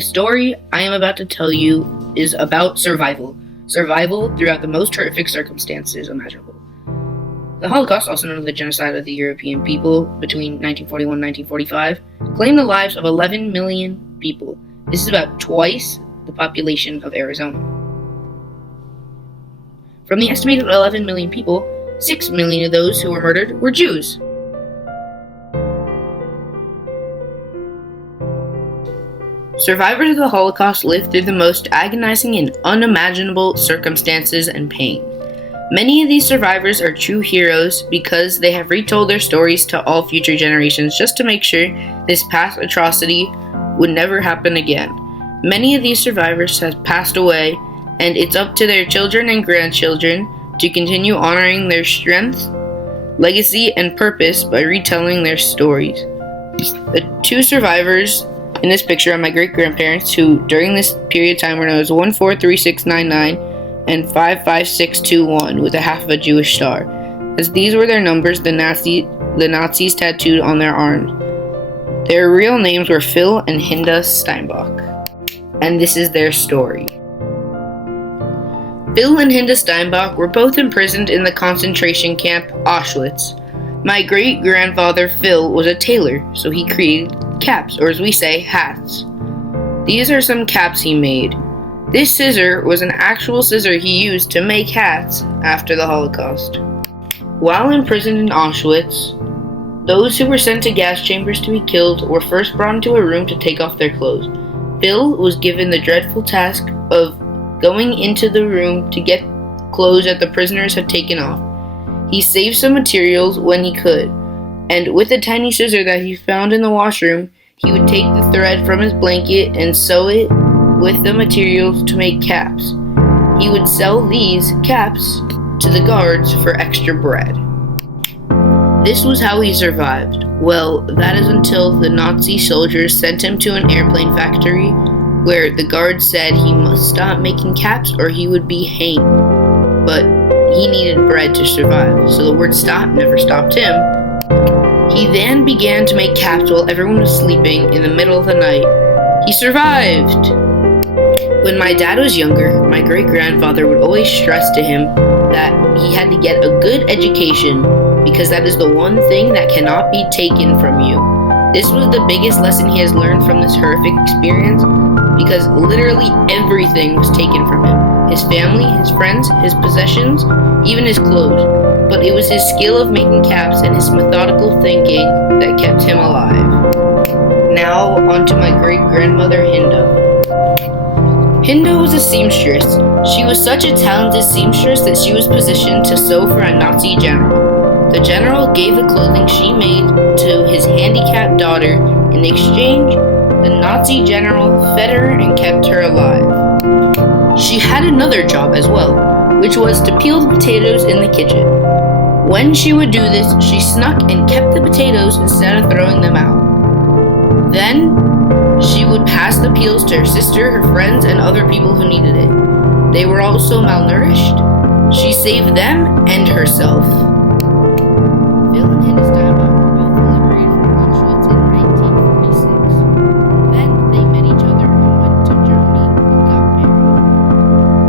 The story I am about to tell you is about survival. Survival throughout the most horrific circumstances imaginable. The Holocaust, also known as the genocide of the European people between 1941 and 1945, claimed the lives of 11 million people. This is about twice the population of Arizona. From the estimated 11 million people, 6 million of those who were murdered were Jews. Survivors of the Holocaust lived through the most agonizing and unimaginable circumstances and pain. Many of these survivors are true heroes because they have retold their stories to all future generations just to make sure this past atrocity would never happen again. Many of these survivors have passed away, and it's up to their children and grandchildren to continue honoring their strength, legacy, and purpose by retelling their stories. The two survivors in this picture are my great-grandparents, who during this period of time were known as 143699 and 55621 with a half of a Jewish star, as these were their numbers the Nazis tattooed on their arms. Their real names were Phil and Hinda Steinbach, and this is their story. Phil and Hinda Steinbach were both imprisoned in the concentration camp Auschwitz. My great-grandfather Phil was a tailor, so he created caps, or as we say, hats. These are some caps he made. This scissor was an actual scissor he used to make hats after the Holocaust. While imprisoned in Auschwitz, those who were sent to gas chambers to be killed were first brought into a room to take off their clothes. Phil was given the dreadful task of going into the room to get clothes that the prisoners had taken off. He saved some materials when he could, and with a tiny scissor that he found in the washroom, he would take the thread from his blanket and sew it with the materials to make caps. He would sell these caps to the guards for extra bread. This was how he survived. Well, that is until the Nazi soldiers sent him to an airplane factory where the guards said he must stop making caps or he would be hanged. But he needed bread to survive, so the word stop never stopped him. He then began to make caps while everyone was sleeping in the middle of the night. He survived! When my dad was younger, my great-grandfather would always stress to him that he had to get a good education because that is the one thing that cannot be taken from you. This was the biggest lesson he has learned from this horrific experience because literally everything was taken from him. His family, his friends, his possessions, even his clothes. But it was his skill of making caps and his methodical thinking that kept him alive. Now, on to my great-grandmother Hinda. Hinda was a seamstress. She was such a talented seamstress that she was positioned to sew for a Nazi general. The general gave the clothing she made to his handicapped daughter. In exchange, the Nazi general fed her and kept her alive. She had another job as well, which was to peel the potatoes in the kitchen. When she would do this, she snuck and kept the potatoes instead of throwing them out. Then, she would pass the peels to her sister, her friends, and other people who needed it. They were also malnourished. She saved them and herself. Phil and Hinda Steinbach were both liberated from Auschwitz in 1946. Then they met each other and went to Germany and got married.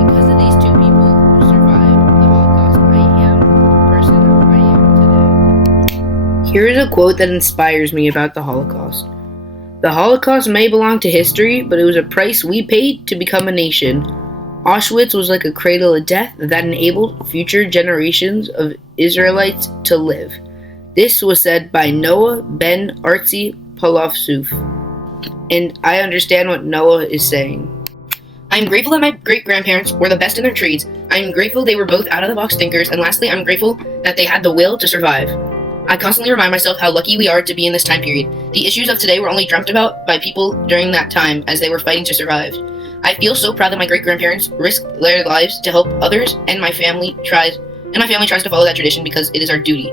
Because of these two people who survived the Holocaust, I am the person I am today. Here is a quote that inspires me about the Holocaust. The Holocaust may belong to history, but it was a price we paid to become a nation. Auschwitz was like a cradle of death that enabled future generations of Israelites to live. This was said by Noah Ben Artzi Polovsuf, and I understand what Noah is saying. I'm grateful that my great-grandparents were the best in their trades. I'm grateful they were both out-of-the-box thinkers, and lastly, I'm grateful that they had the will to survive. I constantly remind myself how lucky we are to be in this time period. The issues of today were only dreamt about by people during that time as they were fighting to survive. I feel so proud that my great-grandparents risked their lives to help others, and my family tries to follow that tradition because it is our duty.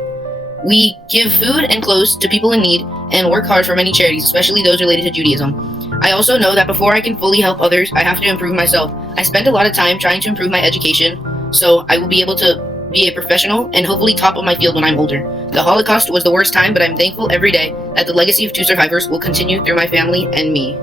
We give food and clothes to people in need and work hard for many charities, especially those related to Judaism. I also know that before I can fully help others, I have to improve myself. I spent a lot of time trying to improve my education, so I will be able to be a professional and hopefully top of my field when I'm older. The Holocaust was the worst time, but I'm thankful every day that the legacy of two survivors will continue through my family and me.